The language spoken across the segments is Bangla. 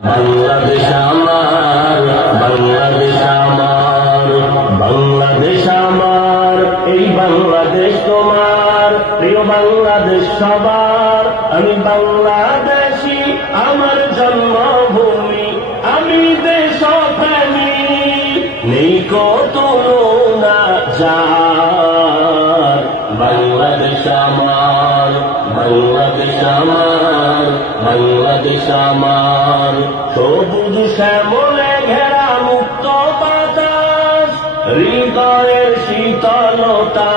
বাংলাদেশ বাংলাদেশ প্রিয় বাংলাদেশ বাংলাদেশি আমার আমি দেশপ্রেমী নেই কত না যার বাংলাদেশ আমার। বাংলাদেশ আমার বাংলাদেশ আমার। সবুজ শ্যামলে ঘেরা মুক্ত বাতাস, হৃদয়ের শীতলতা।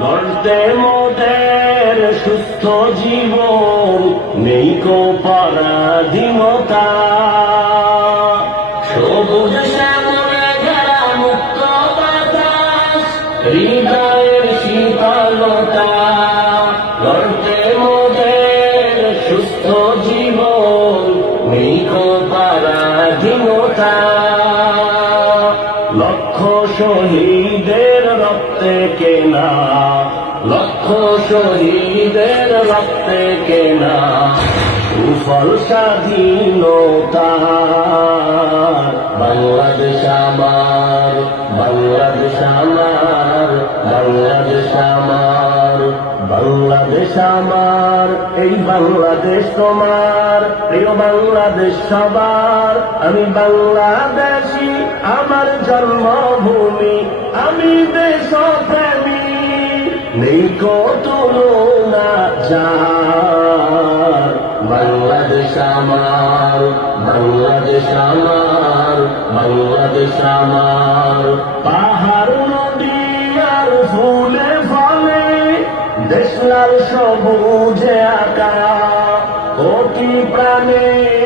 গর্তে মোদের সুস্থ জীবন, নেই কো পরাধীনতা। লক্ষ শহীদের রক্তে কেনা, লক্ষ শহীদের রক্তে কেনা, সুফল স্বাধীনতা বাংলাদেশ আমার বাংলাদেশ আমার বাংলাদেশ আমার বাংলাদেশ আমার, এই বাংলাদেশ তোমার, প্রিয় বাংলাদেশ সবার, আমি বাংলাদেশি। আমার জন্মভূমি, আমি দেশপ্রেমী নেই কত না বাংলাদেশ আমার বাংলাদেশ আমার বাংলাদেশ আমার। পাহাড়, নদী আর ফুলে ফলে দেশলাল সবুজে আঁকা, কোটি প্রাণের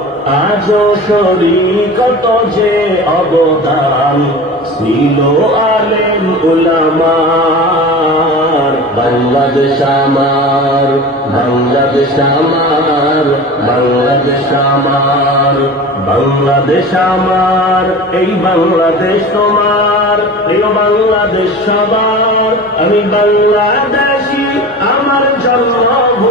আজ শরিকত যে অবদান ছিল আলেম উলামার। বাংলাদেশ আমার বাংলাদেশ আমার বাংলাদেশ আমার বাংলাদেশ আমার, এই বাংলাদেশ তোমার প্রিয় বাংলাদেশ সবার। আমি বাংলাদেশি, আমার জন্মভূমি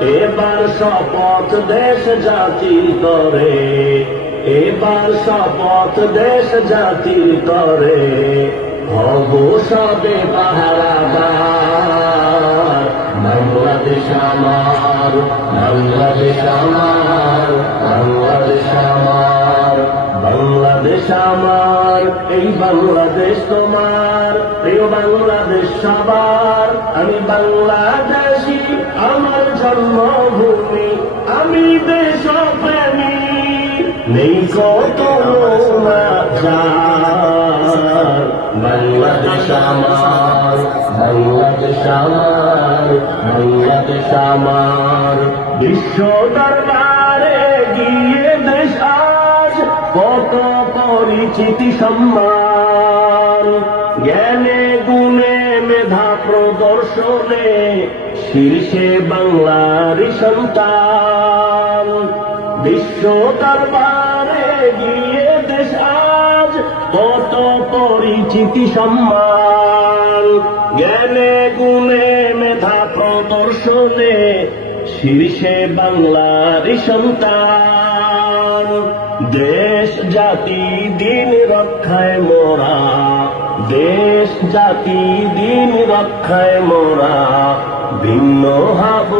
এবার শপথ দেশ জাতি করে এবার শপথ দেশ জাতি করে। হব সবে পাহারাদার আমার, এই বাংলাদেশ তোমার, প্রিয় বাংলাদেশ সবার। আমি বাংলাদেশি, আমার জন্মভূমি, আমি দেশপ্রেমী। নেই কত বাংলাদেশ আমার বাংলাদেশ আমার বাংলাদেশ আমার। বিশ্ব দরবারে গিয়ে দেশ আজ কত পরিচিতি সম্মান। জ্ঞানে গুণে মেধা প্রদর্শনে শীর্ষে বাংলার সন্তান। বিশ্ব দরবারে গিয়ে দেশ আজ কত পরিচিতি সম্মান। জ্ঞানে গুণে মেধা প্রদর্শনে শীর্ষে বাংলার সন্তান দেশ জাতি দিন রক্ষায় মোরা দেশ জাতি দিন রক্ষায় মোরা ভিন্ন হব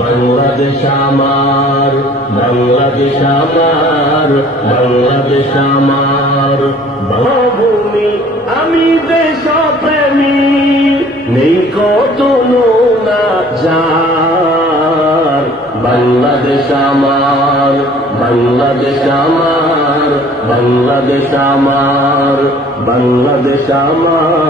বাংলাদেশ আমার বাংলাদেশ আমার বাংলাদেশ আমার ভূমি আমি দেশপ্রেমী নেই কত না যার। বাংলাদেশ আমার বাংলাদেশ আমার বাংলাদেশ আমার বাংলাদেশ আমার।